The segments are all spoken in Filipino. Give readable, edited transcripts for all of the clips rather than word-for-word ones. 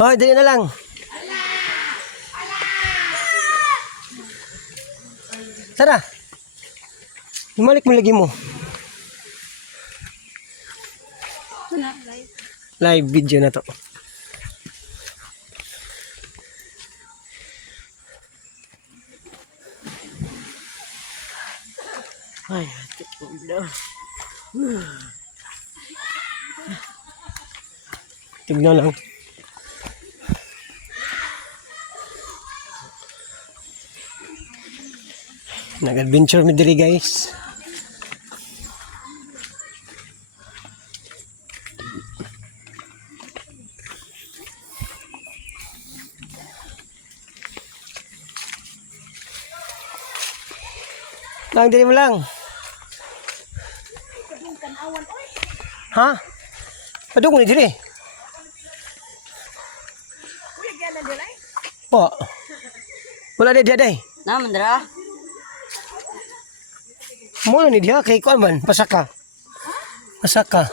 Hoy, dali na lang. Tara. Bumalik mo lagi mo. Live video na to. Ay, tignan lang. Nag-adventure mi diri guys. Lang diri mo lang. Ha? Padung ni diri. Po. Wala dia day. Naman dara. Mula ni dia kay kuan man pasaka. Pasaka.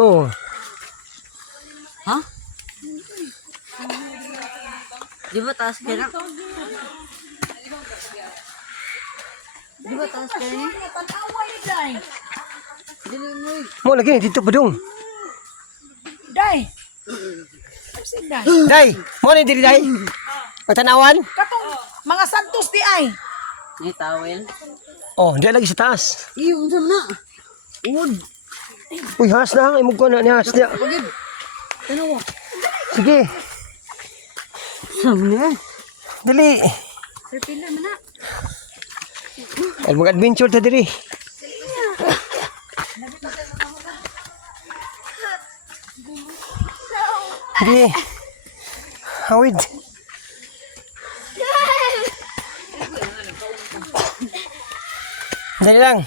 Oh. Ha? Di ba taas ka na? Di ba taas ka na? Mo lagi ni dito padung. Day. Day, mo ni diri day. Pagtanawan? Katong mga santos di ay. May towel. Oh, dia lagi sa taas. Iyo, unsa man na? Uod. Uy, has na, imog ko na ni has dia. Pagid. Ano? Sige, Sam na. dali. Sir pila man na. Ay mag-adventure ta diri. Sige. Hawid. Dali lang.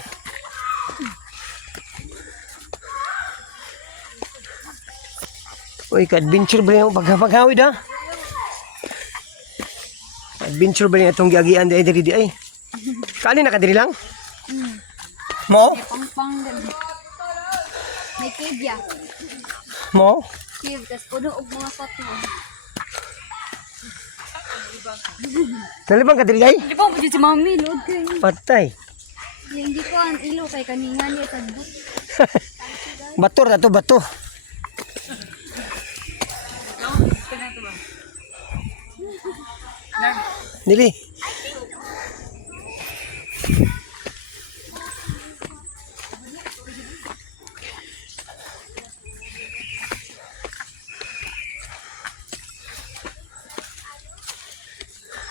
Uy, ka-adventure ba yung paghawid ha? Adventure ba yung itong giagian di ay diri di ay? Kali na ka diri lang? Mo? Pang may cave ya. Mo? Cave, tas puno og mga patlo. Nalibang ka diri ay? Di ba mo si mami, load kayo. Patay. Hindi ko ang ilo kay kaninga niya tagbo. Bato na to, bato. Dili.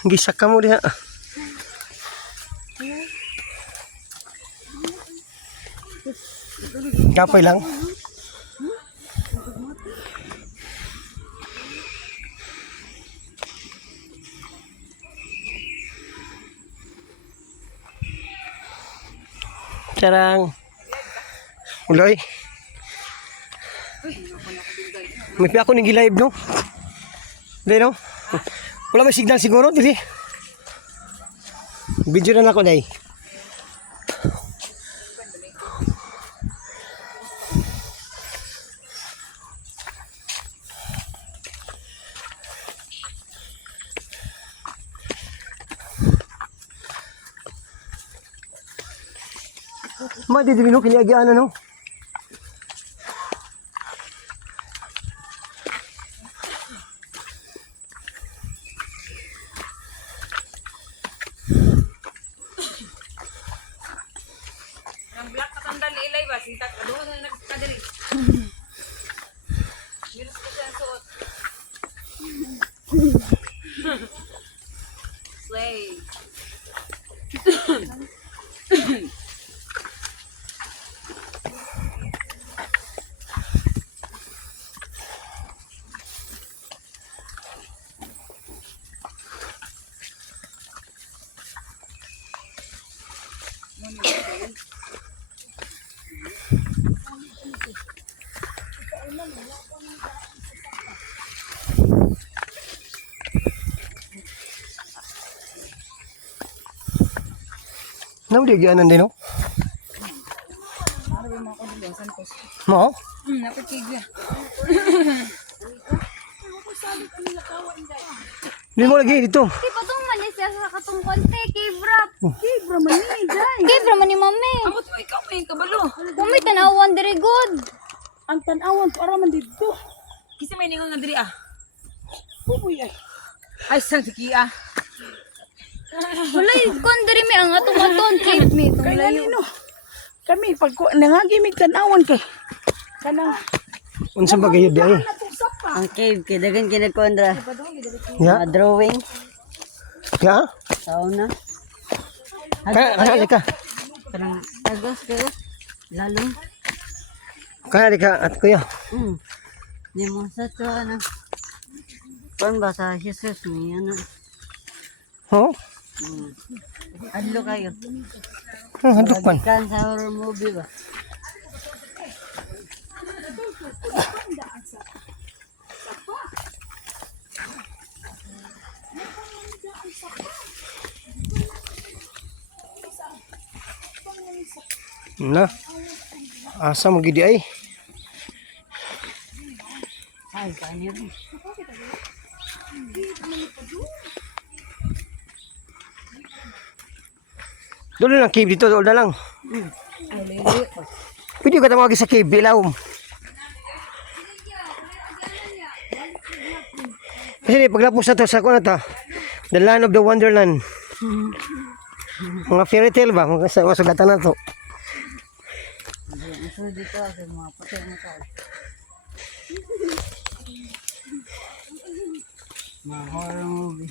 Gisak ka mo diha. Kapay lang. Charang. Uloy. May piya ako nang live no. Dili no. Wala may signal siguro dili. Video na ako dai. Ma di dili no kini agi ana no. Ang black katandang ilay ba? Sintak ka doon na nagkadali. Minus ko siya ang suot. Slay. Nang di agi anan din no. Mo? Napakigya. Hindi mo lagi dito. Di pa itong malis siya sa katong konti. K-wrap. Libra man ni, day. K-wrap man ni mami. Amo to ikaw may kabalo. Kung may tanawan, very good. Ang tanawan para man dito. Kasi may ningon nga diri ah. Uy ay. Ay sang sikia. Wala, kung diri mi ang atom-atom. Cave me. Itong Kaya layo. nino. Kami pag nangagimig tanawan kay. Kanang Unsa ba kayo di ay? natusap pa. Ang cave, kidagan kinakondra. Ya? Drawing, Ya? sauna. Kaya ka. Parang tagos kayo. Lalong. Kaya ka at kuya. Di mo sa to, ano. Kung ba sa Jesus, may ano. Oh? Adlo kayo. Handok man. Kan sa horror movie ba? Na. Asa mo gidi ay? Ay, kanyo. Doon lang cave dito, doon na lang. Pwede ka tawagin sa cave, ilawom. Kasi paglapos na to sa kuna to, the land of the wonderland. Mga fairy tale ba? Mga sugatan na to. So dito sa mga puti na tao. Mga horror movie.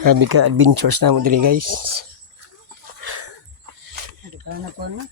Grabe ka adventures na mo diri guys. Ano ka na po na?